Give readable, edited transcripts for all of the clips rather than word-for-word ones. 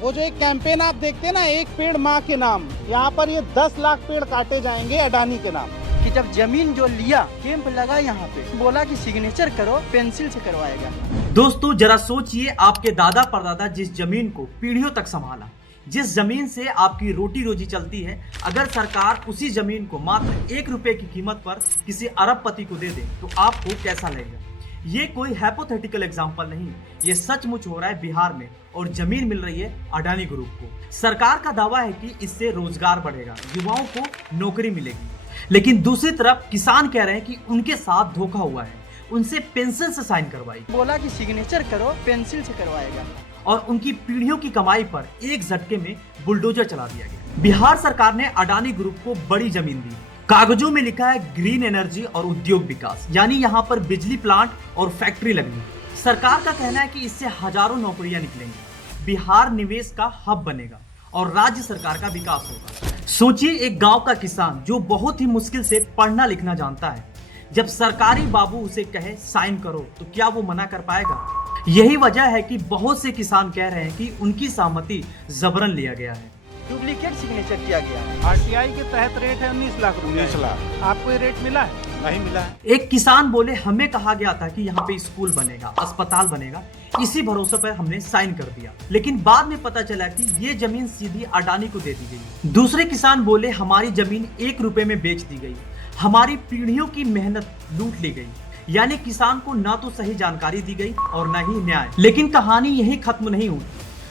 वो जो एक कैंपेन आप देखते हैं ना, एक पेड़ माँ के नाम, यहाँ पर ये 10 लाख पेड़ काटे जाएंगे अडानी के नाम। कि जब जमीन जो लिया, कैंप लगा यहाँ पे, बोला कि सिग्नेचर करो, पेंसिल से करवाएगा। दोस्तों जरा सोचिए, आपके दादा परदादा जिस जमीन को पीढ़ियों तक संभाला, जिस जमीन से आपकी रोटी रोजी चलती है, अगर सरकार उसी जमीन को मात्र 1 रुपए की कीमत पर किसी अरबपति को दे दे तो आपको कैसा लगेगा? ये कोई हाइपोथेटिकल एग्जांपल नहीं, ये सचमुच हो रहा है बिहार में, और जमीन मिल रही है अडानी ग्रुप को। सरकार का दावा है कि इससे रोजगार बढ़ेगा, युवाओं को नौकरी मिलेगी, लेकिन दूसरी तरफ किसान कह रहे हैं कि उनके साथ धोखा हुआ है, उनसे पेंसिल से साइन करवाई, बोला कि सिग्नेचर करो, पेंसिल से करवाएगा, और उनकी पीढ़ियों की कमाई पर एक झटके में बुलडोजर चला दिया गया। बिहार सरकार ने अडानी ग्रुप को बड़ी जमीन दी, कागजों में लिखा है ग्रीन एनर्जी और उद्योग विकास, यानी यहाँ पर बिजली प्लांट और फैक्ट्री लगनी। सरकार का कहना है कि इससे हजारों नौकरियां निकलेंगी, बिहार निवेश का हब बनेगा और राज्य सरकार का विकास होगा। सोचिए, एक गांव का किसान जो बहुत ही मुश्किल से पढ़ना लिखना जानता है, जब सरकारी बाबू उसे कहे साइन करो तो क्या वो मना कर पाएगा? यही वजह है कि बहुत से किसान कह रहे हैं कि उनकी सहमति जबरन लिया गया है, डुप्लीकेट सिग्नेचर किया गया है। आरटीआई के तहत रेट है 19 लाख रुपए। 19 लाख आपको ये रेट मिला है? नहीं मिला है। एक किसान बोले, हमें कहा गया था कि यहाँ पे स्कूल बनेगा, अस्पताल बनेगा, इसी भरोसे पर हमने साइन कर दिया, लेकिन बाद में पता चला कि ये जमीन सीधी अडानी को दे दी गई। दूसरे किसान बोले, हमारी जमीन 1 रुपए में बेच दी गई, हमारी पीढ़ियों की मेहनत लूट ली गई। यानी किसान को ना तो सही जानकारी दी गई और ना ही न्याय। लेकिन कहानी यही खत्म नहीं हुई।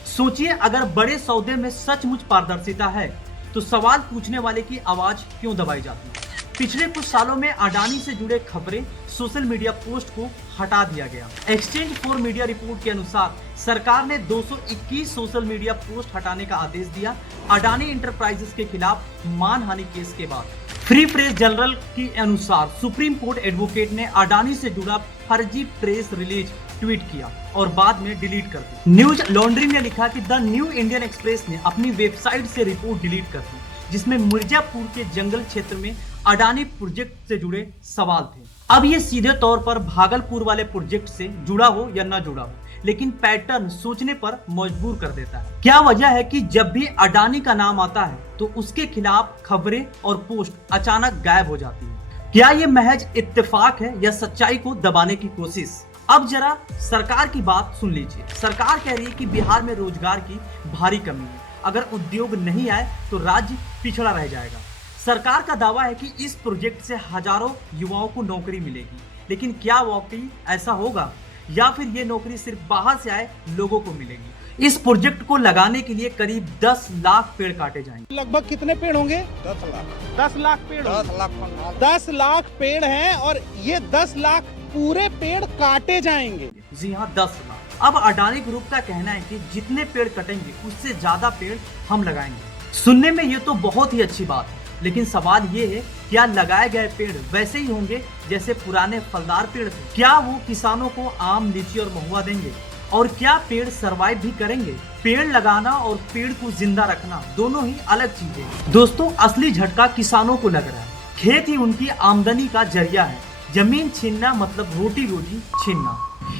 सोचिए, अगर बड़े सौदे में सचमुच पारदर्शिता है तो सवाल पूछने वाले की आवाज क्यों दबाई जाती है? पिछले कुछ सालों में अडानी से जुड़े खबरें, सोशल मीडिया पोस्ट को हटा दिया गया। एक्सचेंज फॉर मीडिया रिपोर्ट के अनुसार सरकार ने 221 सोशल मीडिया पोस्ट हटाने का आदेश दिया अडानी इंटरप्राइजेस के खिलाफ मानहानि केस के बाद। फ्री प्रेस जर्नल के अनुसार सुप्रीम कोर्ट एडवोकेट ने अडानी से जुड़ा फर्जी प्रेस रिलीज ट्वीट किया और बाद में डिलीट कर दी। न्यूज लॉन्ड्री ने लिखा कि द न्यू इंडियन एक्सप्रेस ने अपनी वेबसाइट से रिपोर्ट डिलीट कर दी, जिसमें मिर्जापुर के जंगल क्षेत्र में अडानी प्रोजेक्ट से जुड़े सवाल थे। अब ये सीधे तौर पर भागलपुर वाले प्रोजेक्ट से जुड़ा हो या ना जुड़ा हो, लेकिन पैटर्न सोचने पर मजबूर कर देता है। क्या वजह है कि जब भी अडानी का नाम आता है तो उसके खिलाफ खबरें और पोस्ट अचानक गायब हो जाती है? क्या ये महज इत्तेफाक है या सच्चाई को दबाने की कोशिश? अब जरा सरकार की बात सुन लीजिए। सरकार कह रही है कि बिहार में रोजगार की भारी कमी है, अगर उद्योग नहीं आए तो राज्य पिछड़ा रह जाएगा। सरकार का दावा है कि इस प्रोजेक्ट से हजारों युवाओं को नौकरी मिलेगी, लेकिन क्या वाकई ऐसा होगा या फिर ये नौकरी सिर्फ बाहर से आए लोगों को मिलेगी? इस प्रोजेक्ट को लगाने के लिए करीब 10 लाख पेड़ काटे जाएंगे। लगभग कितने पेड़ होंगे? 10 लाख 10 लाख पेड़ 10 लाख 10 लाख पेड़ हैं और ये 10 लाख पूरे पेड़ काटे जाएंगे। जी हाँ, 10 लाख। अब अडानी ग्रुप का कहना है कि जितने पेड़ कटेंगे उससे ज्यादा पेड़ हम लगाएंगे। सुनने में ये तो बहुत ही अच्छी बात है, लेकिन सवाल ये है, क्या लगाए गए पेड़ वैसे ही होंगे जैसे पुराने फलदार पेड़ थे? क्या वो किसानों को आम, लीची और महुआ देंगे? और क्या पेड़ सरवाइव भी करेंगे? पेड़ लगाना और पेड़ को जिंदा रखना दोनों ही अलग चीजें हैं। दोस्तों, असली झटका किसानों को लग रहा है। खेत ही उनकी आमदनी का जरिया है। जमीन छीनना मतलब रोटी रोजी छीनना।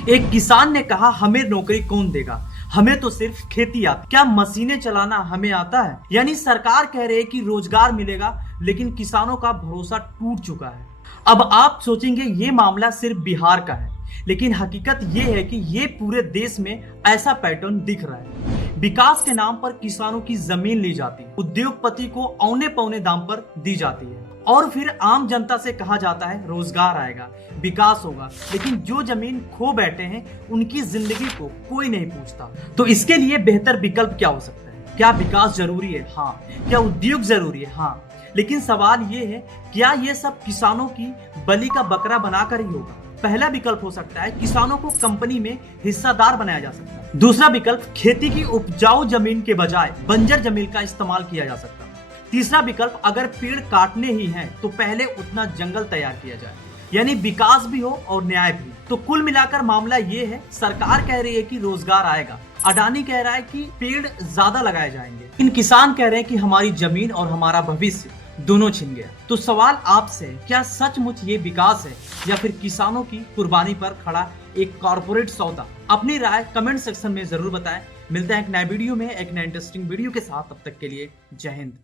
एक किसान ने कहा, हमें नौकरी कौन देगा, हमें तो सिर्फ खेती आती, क्या मशीनें चलाना हमें आता है? यानी सरकार कह रही है कि रोजगार मिलेगा, लेकिन किसानों का भरोसा टूट चुका है। अब आप सोचेंगे ये मामला सिर्फ बिहार का है, लेकिन हकीकत ये है कि ये पूरे देश में ऐसा पैटर्न दिख रहा है। विकास के नाम पर किसानों की जमीन ली जाती है, उद्योगपति को औने पौने दाम पर दी जाती है, और फिर आम जनता से कहा जाता है रोजगार आएगा, विकास होगा, लेकिन जो जमीन खो बैठे हैं उनकी जिंदगी को कोई नहीं पूछता। तो इसके लिए बेहतर विकल्प क्या हो सकता है? क्या विकास जरूरी है? हाँ। क्या उद्योग जरूरी है? हाँ। लेकिन सवाल ये है, क्या ये सब किसानों की बलि का बकरा बनाकर ही होगा? पहला विकल्प हो सकता है किसानों को कंपनी में हिस्सेदार बनाया जा सकता है। दूसरा विकल्प, खेती की उपजाऊ जमीन के बजाय बंजर जमीन का इस्तेमाल किया जा सकता है। तीसरा विकल्प, अगर पेड़ काटने ही हैं तो पहले उतना जंगल तैयार किया जाए, यानी विकास भी हो और न्याय भी। तो कुल मिलाकर मामला ये है, सरकार कह रही है कि रोजगार आएगा, अडानी कह रहा है कि पेड़ ज्यादा लगाए जाएंगे, इन किसान कह रहे हैं कि हमारी जमीन और हमारा भविष्य दोनों छिन गया। तो सवाल आपसे है, क्या सचमुच ये विकास है या फिर किसानों की कुर्बानी पर खड़ा एक कॉर्पोरेट सौदा? अपनी राय कमेंट सेक्शन में जरूर बताएं। मिलते हैं एक नए वीडियो में एक नए इंटरेस्टिंग वीडियो के साथ, तब तक के लिए जय हिंद।